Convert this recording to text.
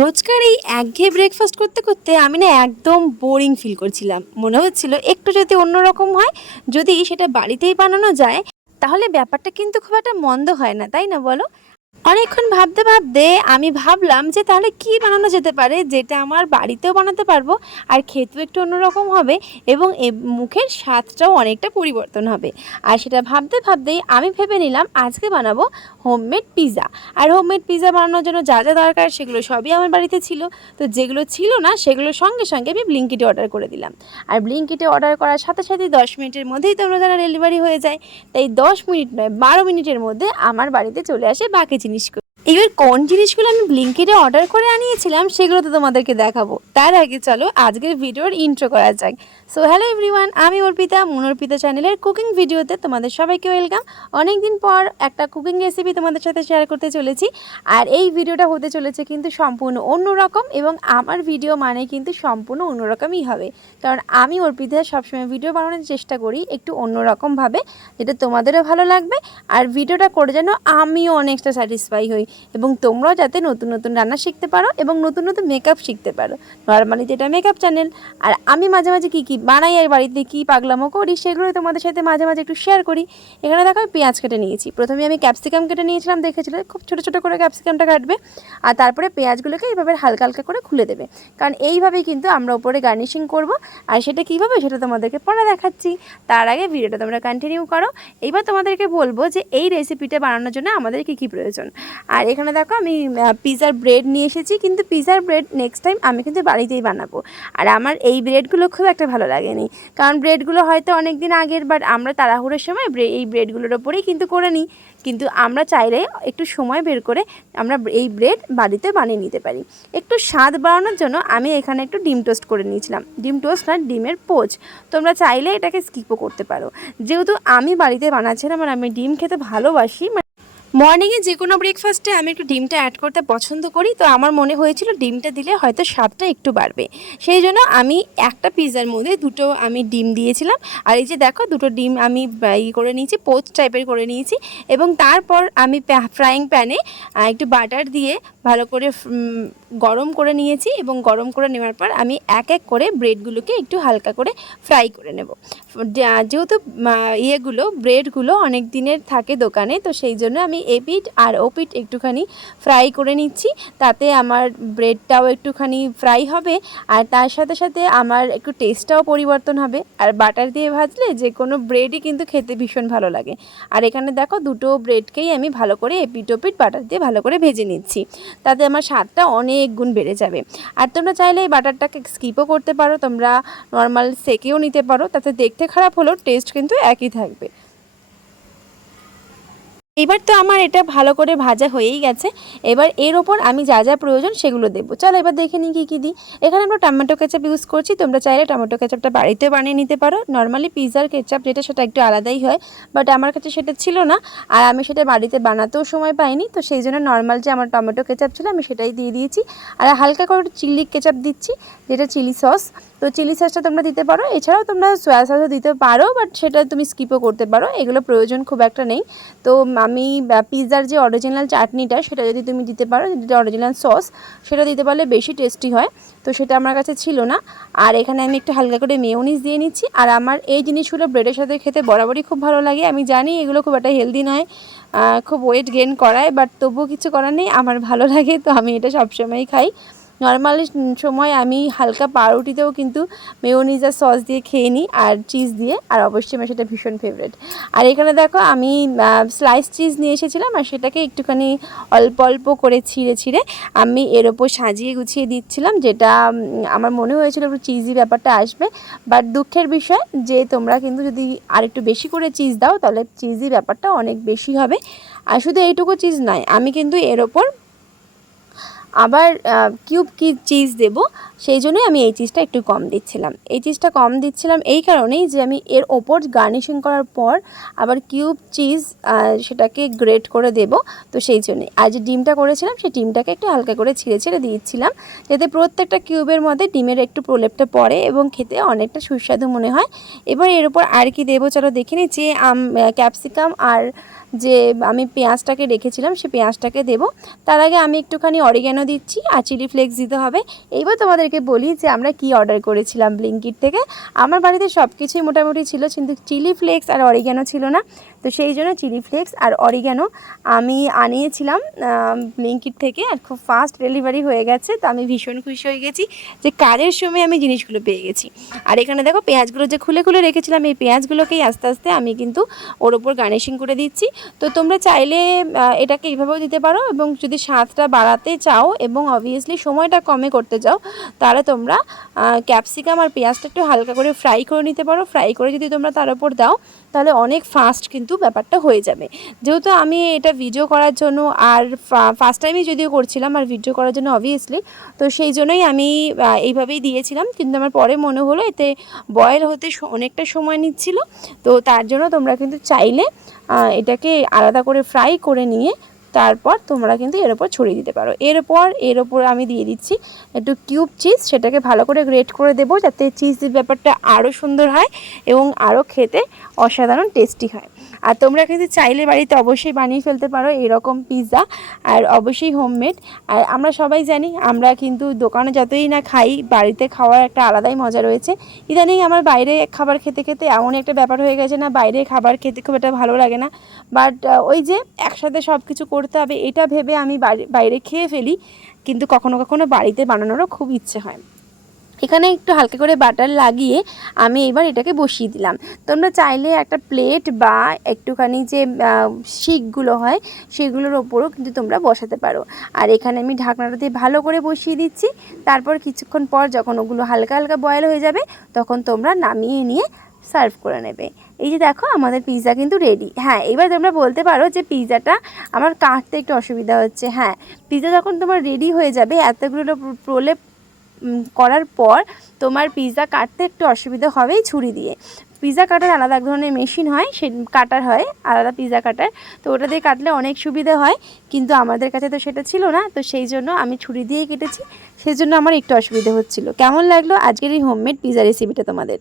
রোজকার এই একঘেয়ে ব্রেকফাস্ট করতে করতে আমি না একদম বোরিং ফিল করছিলাম। মনে হচ্ছিল একটু যদি অন্যরকম হয়, যদি সেটা বাড়িতেই বানানো যায়, তাহলে ব্যাপারটা কিন্তু খুব একটা মন্দ হয় না, তাই না বলো? অনেকক্ষণ ভাবতে ভাবতে আমি ভাবলাম যে তাহলে কি বানানো যেতে পারে? যেটা আমার বাড়িতেও বানাতে পারব, আর খেতেও একটু অন্যরকম হবে এবং মুখের স্বাদটাও অনেকটা পরিবর্তন হবে। আর সেটা ভাবতে ভাবতেই আমি ভেবে নিলাম আজকে বানাবো হোমমেড পিৎজা আর হোমমেড পিৎজা বানানোর জন্য যা যা দরকার সেগুলো সবই আমার বাড়িতে ছিল। তো যেগুলো ছিল না সেগুলো সঙ্গে সঙ্গে আমি ব্লিঙ্কিটে অর্ডার করে দিলাম। আর ব্লিঙ্কিটে অর্ডার করার সাথে সাথে দশ মিনিটের মধ্যেই তোমরা যারা ডেলিভারি হয়ে যায়। তাই দশ মিনিট নয়, বারো মিনিটের মধ্যে আমার বাড়িতে চলে আসে বাকি জিনিসগুলো এবার কোন জিনিসগুলো আমি ব্লিঙ্কিটে অর্ডার করে আনিয়েছিলাম, সেগুলো তো তোমাদেরকে দেখাবো। তার আগে চলো আজকের ভিডিওর ইন্ট্রো করা যাক। সো হ্যালো এভরিওয়ান আমি অর্পিতা, মনোর্পিতা চ্যানেলের কুকিং ভিডিওতে তোমাদের সবাইকে ওয়েলকাম অনেক দিন পর একটা কুকিং রেসিপি তোমাদের সাথে শেয়ার করতে চলেছি। আর এই ভিডিওটা হতে চলেছে কিন্তু সম্পূর্ণ অন্যরকম এবং আমার ভিডিও মানে কিন্তু সম্পূর্ণ অন্যরকমই হবে। কারণ আমি অর্পিতা সবসময় ভিডিও বানানোর চেষ্টা করি একটু অন্যরকমভাবে, যেটা তোমাদেরও ভালো লাগবে। আর ভিডিওটা করে যেন আমিও অনেকটা স্যাটিসফাই হই। এবং তোমরাও যাতে নতুন নতুন রান্না শিখতে পারো এবং নতুন নতুন মেকআপ শিখতে পারো। নর্মালি যেটা মেকআপ চ্যানেল আর আমি মাঝে মাঝে কী কী বানাই আর বাড়িতে কী পাগলামো করি সেগুলো তোমাদের সাথে মাঝে মাঝে একটু শেয়ার করি। এখানে দেখো আমি পেঁয়াজ কেটে নিয়েছি। প্রথমে আমি ক্যাপসিকাম কেটে নিয়েছিলাম, দেখেছিলে? খুব ছোটো ছোটো করে ক্যাপসিকামটা কাটবে। আর তারপরে পেঁয়াজগুলোকে এইভাবে হালকা হালকা করে খুলে দেবে। কারণ এইভাবেই কিন্তু আমরা উপরে গার্নিশিং করব। আর সেটা কীভাবে সেটা তোমাদেরকে পরে দেখাচ্ছি। তার আগে ভিডিওটা তোমরা কন্টিনিউ করো। এইবার তোমাদেরকে বলব যে এই রেসিপিটা বানানোর জন্য আমাদের কী কী প্রয়োজন। আর এখানে দেখো আমি পিজার ব্রেড নিয়ে এসেছি, কিন্তু পিজার ব্রেড নেক্সট টাইম আমি কিন্তু বাড়িতেই বানাবো। আর আমার এই ব্রেডগুলো খুব একটা ভালো লাগেনি। কারণ ব্রেডগুলো হয়তো অনেক দিন আগের বাট আমরা তাড়াহুড়োর সময় এই ব্রেডগুলোর ওপরেই কিন্তু করে নিই। কিন্তু আমরা চাইলে একটু সময় বের করে আমরা এই ব্রেড বাড়িতে বানিয়ে নিতে পারি। একটু স্বাদ বাড়ানোর জন্য আমি এখানে একটু ডিম টোস্ট করে নিয়েছিলাম। ডিম টোস্ট না, ডিমের পোচ। তোমরা চাইলে এটাকে স্কিপও করতে পারো। যেহেতু আমি বাড়িতে বানাচ্ছিলাম আর আমি ডিম খেতে ভালোবাসি মানে মর্নিংয়ে যে কোনো ব্রেকফাস্টে আমি একটু ডিমটা অ্যাড করতে পছন্দ করি। তো আমার মনে হয়েছিল ডিমটা দিলে হয়তো স্বাদটা একটু বাড়বে। সেই জন্য আমি একটা পিৎজার মধ্যে দুটো আমি ডিম দিয়েছিলাম। আর এই যে দেখো, দুটো ডিম আমি ই করে নিয়েছি, পোচ টাইপের করে নিয়েছি। এবং তারপর আমি ফ্রাইং প্যানে একটু বাটার দিয়ে ভালো করে গরম করে নিয়েছি। এবং গরম করে নেওয়ার পর আমি এক এক করে ব্রেডগুলোকে একটু হালকা করে ফ্রাই করে নেব। যেহেতু ইয়েগুলো ব্রেডগুলো অনেক দিনের থাকে দোকানে, তো সেই জন্য আমি এপিট আর ওপিট একটুখানি ফ্রাই করে নিচ্ছি। তাতে আমার ব্রেডটাও একটুখানি ফ্রাই হবে আর তার সাথে সাথে আমার একটু টেস্টটাও পরিবর্তন হবে। আর বাটার দিয়ে ভাজলে যে কোনো ব্রেডই কিন্তু খেতে ভীষণ ভালো লাগে। আর এখানে দেখো দুটো ব্রেডকেই আমি ভালো করে এপিট ওপিট বাটার দিয়ে ভালো করে ভেজে নিচ্ছি। তাতে আমার স্বাদটা অনেক গুণ বেড়ে যাবে। আর তোমরা চাইলে এই বাটারটাকে স্কিপও করতে পারো, তোমরা নর্মাল সেকেও নিতে পারো। তাতে দেখতে খারাপ হলেও টেস্ট কিন্তু একই থাকবে। এবার তো আমার এটা ভালো করে ভাজা হয়েই গেছে। এবার এর ওপর আমি যা যা প্রয়োজন সেগুলো দেবো। চলো এবার দেখে নিই কী কী দিই। এখানে আমরা টমেটো কেচাপ ইউজ করছি। তোমরা চাইলে টমেটো কেচাপটা বাড়িতে বানিয়ে নিতে পারো। নর্মালি পিৎজার কেচাপ যেটা সেটা একটু আলাদাই হয়। বাট আমার কাছে সেটা ছিল না। আর আমি সেটা বাড়িতে বানাতেও সময় পাইনি। তো সেই জন্য নর্মাল যে আমার টমেটো কেচাপ ছিল আমি সেটাই দিয়ে দিয়েছি। আর হালকা করে চিলি কেচাপ দিচ্ছি, যেটা চিলি সস তো চিলি সসটা তোমরা দিতে পারো। এছাড়াও তোমরা সয়া সসও দিতে পারো বাট সেটা তুমি স্কিপও করতে পারো। এগুলো প্রয়োজন খুব একটা নেই। তো আমি পিৎজার যে অরিজিনাল চাটনিটা, সেটা যদি তুমি দিতে পারো যেটা অরিজিনাল সস সেটা দিতে পারলে বেশি টেস্টি হয়। তো সেটা আমার কাছে ছিল না। আর এখানে আমি একটু হালকা করে মেয়োনিজ দিয়ে নিচ্ছি। আর আমার এই জিনিসগুলো ব্রেডের সাথে খেতে বরাবরই খুব ভালো লাগে। আমি জানি এগুলো খুব একটা হেলদি নয় খুব ওয়েট গেন করায় বাট তবুও কিছু করার নেই। আমার ভালো লাগে, তো আমি এটা সবসময়ই খাই। নর্মালি সময় আমি হালকা পাউরুটিতেও কিন্তু মেয়োনিজ আর সস দিয়ে খেয়ে নিই আর চিজ দিয়ে। আর অবশ্যই আমার সেটা ভীষণ ফেভারেট আর এখানে দেখো আমি স্লাইস চিজ নিয়ে এসেছিলাম আর সেটাকে একটুখানি অল্প অল্প করে ছিঁড়ে ছিঁড়ে আমি এর ওপর সাজিয়ে গুছিয়ে দিচ্ছিলাম, যেটা আমার মনে হয়েছিল একটু চিজি ব্যাপারটা আসবে। বাট দুঃখের বিষয় যে তোমরা কিন্তু যদি আর একটু বেশি করে চিজ দাও, তাহলে চিজি ব্যাপারটা অনেক বেশি হবে। আর শুধু এইটুকু চিজ নয়, আমি কিন্তু এর ওপর আবার কিউব কি চিজ দেব, সেই জন্যই আমি এই চিজটা একটু কম দিচ্ছিলাম। এই চিজটা কম দিচ্ছিলাম এই কারণেই যে আমি এর ওপর গার্নিশিং করার পর আবার কিউব চিজ সেটাকে গ্রেট করে দেব, তো সেই জন্যে। আর যে ডিমটা করেছিলাম, সেই ডিমটাকে একটু হালকা করে ছিঁড়ে ছিঁড়ে দিয়েছিলাম যাতে প্রত্যেকটা কিউবের মধ্যে ডিমের একটু প্রলেপটা পড়ে এবং খেতে অনেকটা সুস্বাদু মনে হয়। এবার এর উপর আর কি দেবো, চলো দেখে নিই যে আম, ক্যাপসিকাম আর যে আমি পেঁয়াজটাকে রেখেছিলাম, সে পেঁয়াজটাকে দেবো। তার আগে আমি একটুখানি অরিগ্যানো দিচ্ছি আর চিলি ফ্লেক্স দিতে হবে। এইবার তোমাদেরকে বলি যে আমরা কি অর্ডার করেছিলাম ব্লিঙ্কিট থেকে। আমার বাড়িতে সব কিছুই মোটামুটি ছিল, কিন্তু চিলি ফ্লেক্স আর অরিগ্যানো ছিল না। তো সেই জন্য চিলি ফ্লেক্স আর অরিগ্যানো আমি আনিয়েছিলাম ব্লিঙ্কিট থেকে আর খুব ফাস্ট ডেলিভারি হয়ে গেছে। তো আমি ভীষণ খুশি হয়ে গেছি যে কাজের সময় আমি জিনিসগুলো পেয়ে গেছি। আর এখানে দেখো পেঁয়াজগুলো যে খুলে খুলে রেখেছিলাম, এই পেঁয়াজগুলোকেই আস্তে আস্তে আমি কিন্তু ওর ওপর গার্নিশিং করে দিচ্ছি। তো তোমরা চাইলে এটাকে এইভাবেও দিতে পারো এবং যদি স্বাদটা বাড়াতে চাও এবং অবভিয়াসলি সময়টা কমে করতে চাও তাহলে তোমরা ক্যাপসিকাম আর পেঁয়াজটা একটু হালকা করে ফ্রাই করে নিতে পারো। ফ্রাই করে যদি তোমরা তার উপর দাও তাহলে অনেক ফাস্ট কিন্তু ব্যাপারটা হয়ে যাবে। যেহেতু আমি এটা ভিডিও করার জন্য আর ফার্স্ট টাইমই যদিও করছিলাম আর ভিডিও করার জন্য অবভিয়াসলি তো সেই জন্যই আমি এইভাবেই দিয়েছিলাম। কিন্তু আমার পরে মনে হলো এতে বয়েল হতে অনেকটা সময় নিচ্ছিল। তো তার জন্য তোমরা কিন্তু চাইলে আহ, এটাকে আলাদা করে ফ্রাই করে নিয়ে তারপর তোমরা কিন্তু এর ওপর ছড়িয়ে দিতে পারো। এরপর, এর ওপর আমি দিয়ে দিচ্ছি একটু কিউব চিজ সেটাকে ভালো করে গ্রেট করে দেবো যাতে চিজের ব্যাপারটা আরও সুন্দর হয় এবং আরও খেতে অসাধারণ টেস্টি হয়। আর তোমরা কিন্তু চাইলে বাড়িতে অবশ্যই বানিয়ে ফেলতে পারো এরকম পিৎজা আর অবশ্যই হোমমেড আর আমরা সবাই জানি, আমরা কিন্তু দোকানে যতই না খাই, বাড়িতে খাওয়ার একটা আলাদাই মজা রয়েছে। ইদানিং আমার বাইরে খাবার খেতে খেতে এমন একটা ব্যাপার হয়ে গেছে না, বাইরে খাবার খেতে খুব একটা ভালো লাগে না। বাট ওই যে একসাথে সব কিছু করতে হবে, এটা ভেবে আমি বাইরে খেয়ে ফেলি। কিন্তু কখনো কখনো বাড়িতে বানানোরও খুব ইচ্ছে হয়। এখানে একটু হালকা করে বাটার লাগিয়ে আমি এবার এটাকে বসিয়ে দিলাম। তোমরা চাইলে একটা প্লেট বা একটুখানি যে শিকগুলো হয়, সেগুলোর ওপরও কিন্তু তোমরা বসাতে পারো। আর এখানে আমি ঢাকনাটা দিয়ে ভালো করে বসিয়ে দিচ্ছি। তারপর কিছুক্ষণ পর যখন ওগুলো হালকা হালকা বয়েল হয়ে যাবে, তখন তোমরা নামিয়ে নিয়ে সার্ভ করে নেবে। এই যে দেখো, আমাদের পিৎজা কিন্তু রেডি হ্যাঁ এবার তোমরা বলতে পারো যে পিৎজাটা আমার কাটতে একটু অসুবিধা হচ্ছে। হ্যাঁ পিৎজা যখন তোমার রেডি হয়ে যাবে, এতগুলো প্রলেপ করার পর তোমার পিৎজা কাটতে একটু অসুবিধা হবে ছুরি দিয়ে। পিৎজা কাটার আলাদা এক ধরনের মেশিন হয়, সে কাটার হয়, আলাদা পিৎজা কাটার। তো ওটা দিয়ে কাটলে অনেক সুবিধা হয়, কিন্তু আমাদের কাছে তো সেটা ছিল না, তো সেই জন্য আমি ছুরি দিয়েই কেটেছি। সেই জন্য আমার একটু অসুবিধা হচ্ছিল। কেমন লাগল আজকের এই হোমমেড পিৎজা রেসিপিটা তোমাদের?